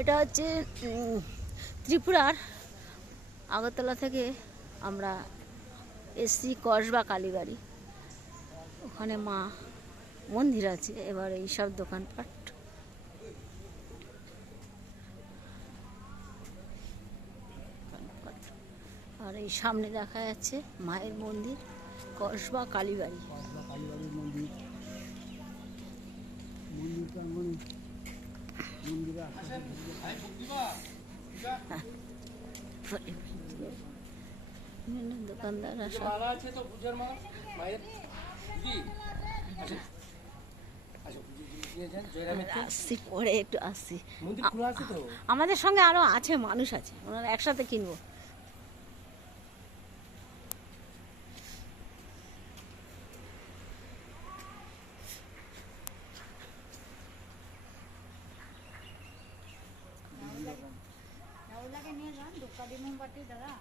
এটা হচ্ছে ত্রিপুরার আগরতলা থেকে আমরা এসছি কসবা কালীবাড়ি। ওখানে মা মন্দির আছে। এবার এই সব দোকানপাট, আর এই সামনে দেখা যাচ্ছে মায়ের মন্দির, কসবা কালীবাড়ি। দোকানদার আসছি, পরে একটু আসছি। আমাদের সঙ্গে আরো আছে, মানুষ আছে, ওনারা একসাথে কিনবো। নিয়ে যান, ধূপকাঠি মোমবাতি দাদা।